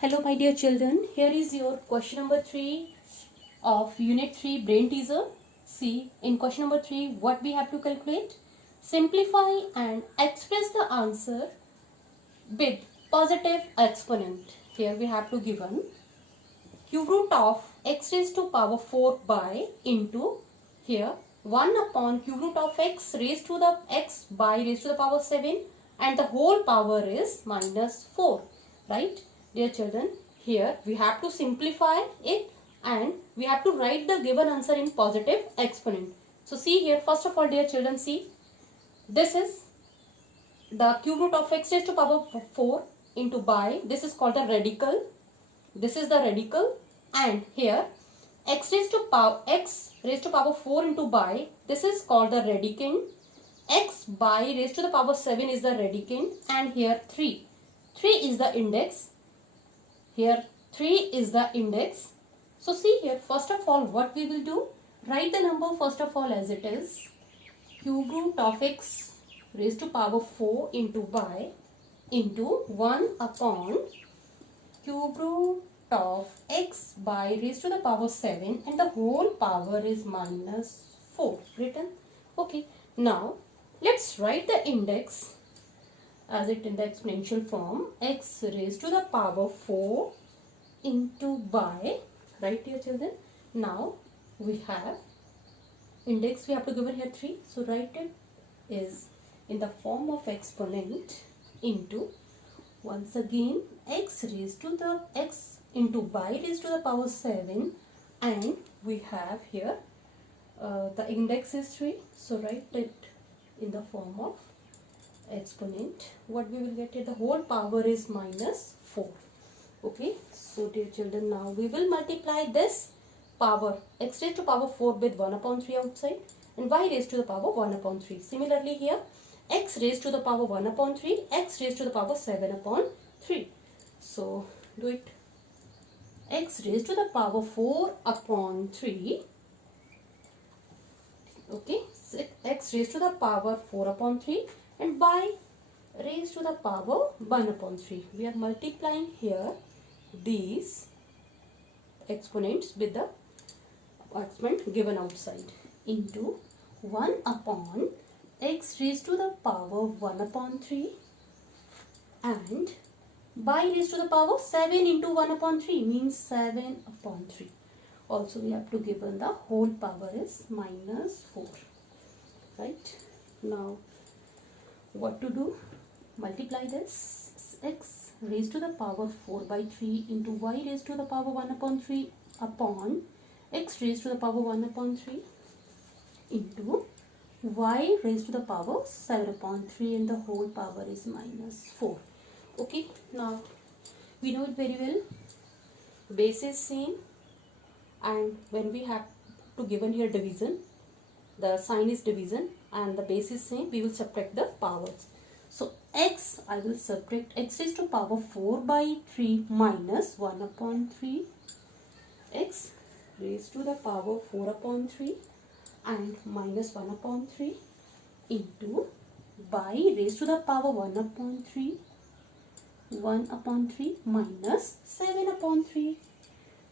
Hello my dear children, here is your question number 3 of unit 3 brain teaser. See, in question number 3 what we have to calculate? Simplify and express the answer with positive exponent. Here we have to given cube root of x raised to power 4 by into here 1 upon cube root of x raised to the x by raised to the power 7 and the whole power is minus 4, right? Dear children, here we have to simplify it and we have to write the given answer in positive exponent. So see here, first of all dear children, see, this is the cube root of x raised to power 4 into by, this is called the radical, this is the radical, and here x raised to power 4 into by, this is called the radicand, x by raised to the power 7 is the radicand, and here 3 is the index. Here 3 is the index. So see here, first of all what we will do, write the number first of all as it is, cube root of x raised to power 4 into by into 1 upon cube root of x by raised to the power 7 and the whole power is minus 4 written. Okay, now let's write the index as it in the exponential form, x raised to the power 4 into by, right dear children. Now we have index, we have to given here 3, so write it is in the form of exponent into once again x raised to the x into by raised to the power 7 and we have here the index is 3, so write it in the form of exponent. What we will get here, the whole power is minus 4. Okay, so dear children, now we will multiply this power x raised to power 4 with 1 upon 3 outside and y raised to the power 1 upon 3. Similarly here x raised to the power 1 upon 3, x raised to the power 7 upon 3. So do it, x raised to the power 4 upon 3, okay, x raised to the power 4 upon 3 and by raised to the power 1 upon 3. We are multiplying here these exponents with the exponent given outside into 1 upon x raised to the power 1 upon 3 and by raised to the power 7 into 1 upon 3 means 7 upon 3. Also we have to given the whole power is minus 4, right? Now what to do? Multiply this x raised to the power 4 by 3 into y raised to the power 1 upon 3 upon x raised to the power 1 upon 3 into y raised to the power 7 upon 3 and the whole power is minus 4. Okay, now we know it very well, base is same and when we have to given here division, the sign is division and the base is same, we will subtract the powers. So x, I will subtract x raised to power 4 by 3 minus 1 upon 3, x raised to the power 4 upon 3 and minus 1 upon 3 into by raised to the power 1 upon 3 minus 7 upon 3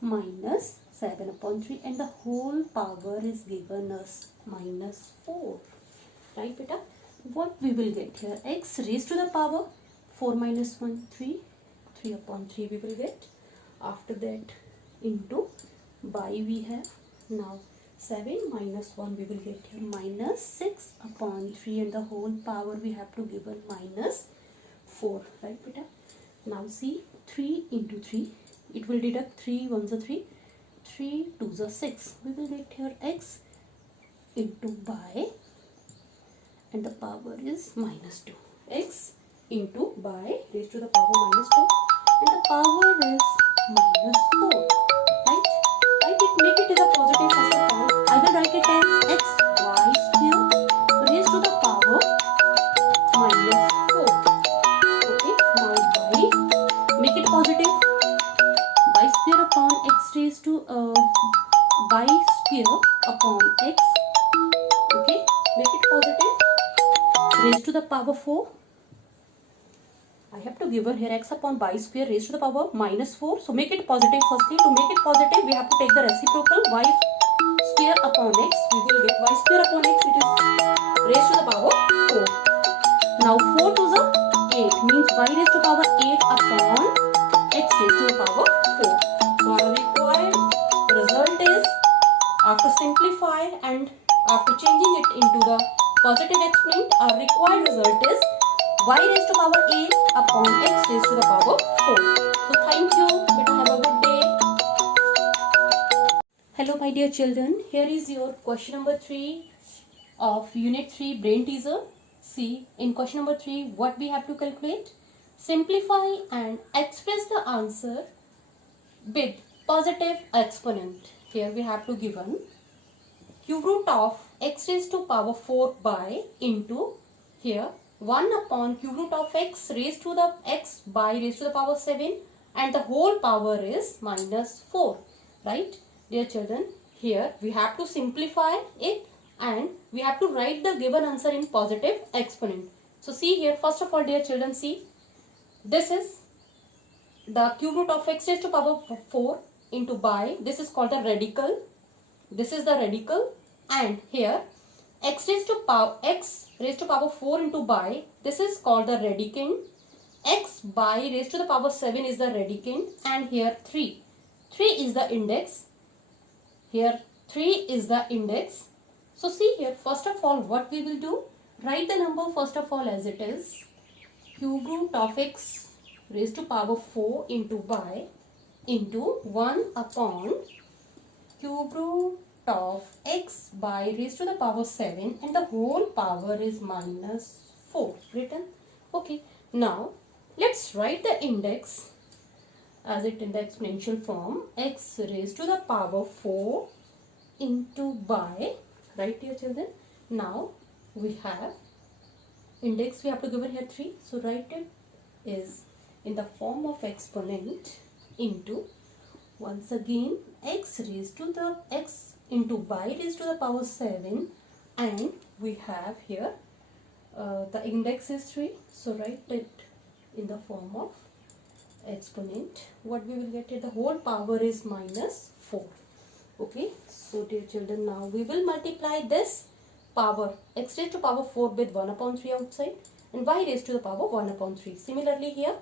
minus 7 upon 3 and the whole power is given us minus 4, right beta? What we will get here, x raised to the power 4 minus 1 3 upon 3 we will get, after that into by we have now 7 minus 1 we will get here minus 6 upon 3 and the whole power we have to given minus 4, right beta? Now see, 3 into 3, it will deduct 3 1s are 3, 3 2s are 6, we will get here x into by and the power is minus 2, x into by raised to the power minus 2 and the power is minus 4, right? Write it, make it as a positive first of all. I will write it as x y square raised to the power minus 4. Okay, now by, make it positive, y square upon x raised to y square upon x, okay, make it positive, raised to the power 4 I have to give her here x upon y square raised to the power minus 4. So make it positive firstly. To make it positive, we have to take the reciprocal y square upon x. We will get y square upon x. It is raised to the power 4. Now 4 to the 8 means y raised to the power 8 upon x raised to the power 4. So our required result is, after simplify and after changing it into the positive exponent, our required result is y raised to power 8 upon x raised to the power 4. So thank you. Beta, have a good day. Hello my dear children. Here is your question number 3 of unit 3 brain teaser. See, in question number 3 what we have to calculate? Simplify and express the answer with positive exponent. Here we have to given cube root of x raised to power 4 by into here 1 upon cube root of x raised to the x by raised to the power 7 and the whole power is minus 4. Right, dear children, here we have to simplify it and we have to write the given answer in positive exponent. So see here, first of all dear children, see, this is the cube root of x raised to power 4 into by, this is called the radical. This is the radical, and here x raised to power 4 into by, this is called the radicand. X by raised to the power 7 is the radicand, and here 3 is the index. Here 3 is the index. So see here, first of all what we will do, write the number first of all as it is, cube root of x raised to power 4 into by into 1 upon cube root of x by raised to the power 7 and the whole power is minus 4 written. Okay, now let's write the index as it in the exponential form, x raised to the power 4 into by, right dear children. Now we have index, we have to given here 3, so write it is in the form of exponent into, once again, x raised to the x into by raised to the power 7, and we have here the index is 3, so write it in the form of exponent. What we will get here, the whole power is minus 4. Okay, so dear children, now we will multiply this power x raised to power 4 with 1 upon 3 outside and y raised to the power 1 upon 3. Similarly here,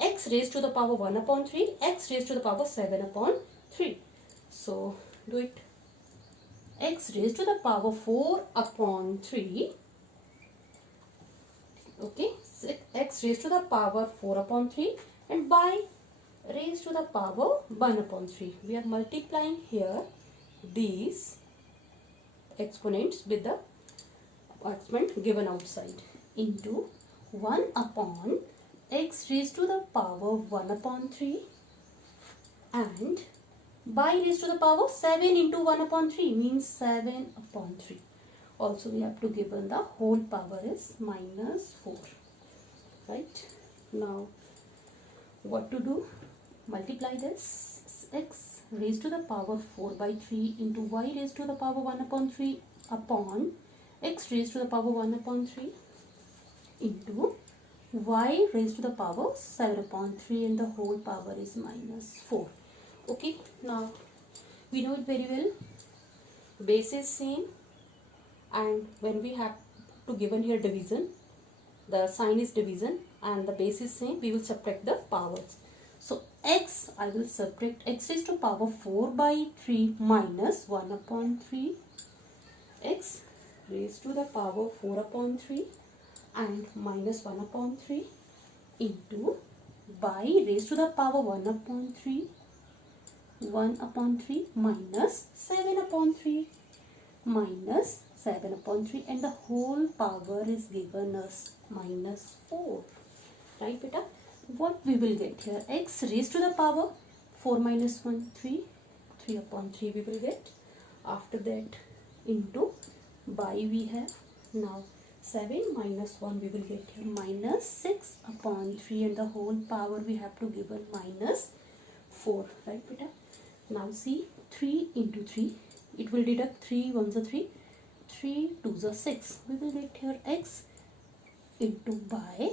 x raised to the power 1 upon 3, x raised to the power 7 upon 3. So do it. X raised to the power 4 upon 3. Okay, x raised to the power 4 upon 3 and by raised to the power 1 upon 3. We are multiplying here these exponents with the exponent given outside into 1 upon x raised to the power 1 upon 3 and by raised to the power 7 into 1 upon 3 means 7 upon 3. Also we have to given the whole power is minus 4. Right, now what to do? Multiply this x raised to the power 4 by 3 into y raised to the power 1 upon 3 upon x raised to the power 1 upon 3 into y raised to the power 7 upon 3 and the whole power is minus 4. Okay, now we know it very well. Base is same, and when we have to given here division, the sign is division and the base is same, we will subtract the powers. So x, I will subtract x raised to power 4 by 3 minus 1 upon 3, x raised to the power 4 upon 3 and minus 1 upon 3 into by raised to the power 1 upon 3, 1 upon 3 minus 7 upon 3 minus 7 upon 3 and the whole power is given us minus 4. Right beta? What we will get here, x raised to the power 4 minus 1, 3, 3 upon 3 we will get. After that into by we have, now 7 minus 1 we will get here minus 6 upon 3 and the whole power we have to given minus 4. Right beta? Now see, 3 into 3, it will deduct 3 1s are 3, 3 2s are 6. We will get here x into by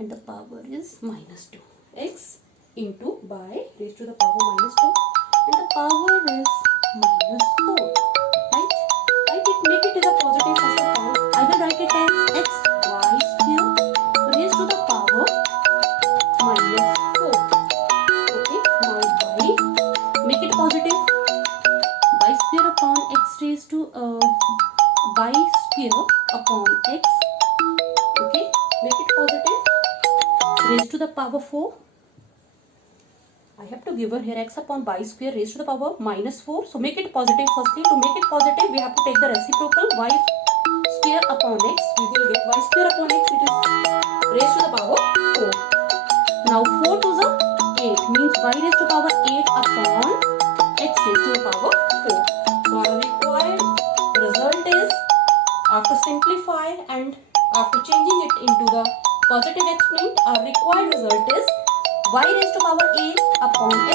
and the power is minus 2. X into by raised to the power minus 2 and the power is minus 4. Right? Write it, make it as a positive first of all. I will write it as x y square raised to the power minus 4. Okay, now y, make it positive. Y square upon x raised to y square upon x. Okay, make it positive. Raised to the power 4. I have to give her here x upon y square raised to the power minus 4. So make it positive firstly. To make it positive, we have to take the reciprocal y square upon x. We will get y square upon x. It is raised to the power 4. Now 4 to the 8 means y raised to the power 8 upon x raised to the power 4. So our required result is, after simplify and after changing it into the positive exponent, our required result is y raised to power 8 upon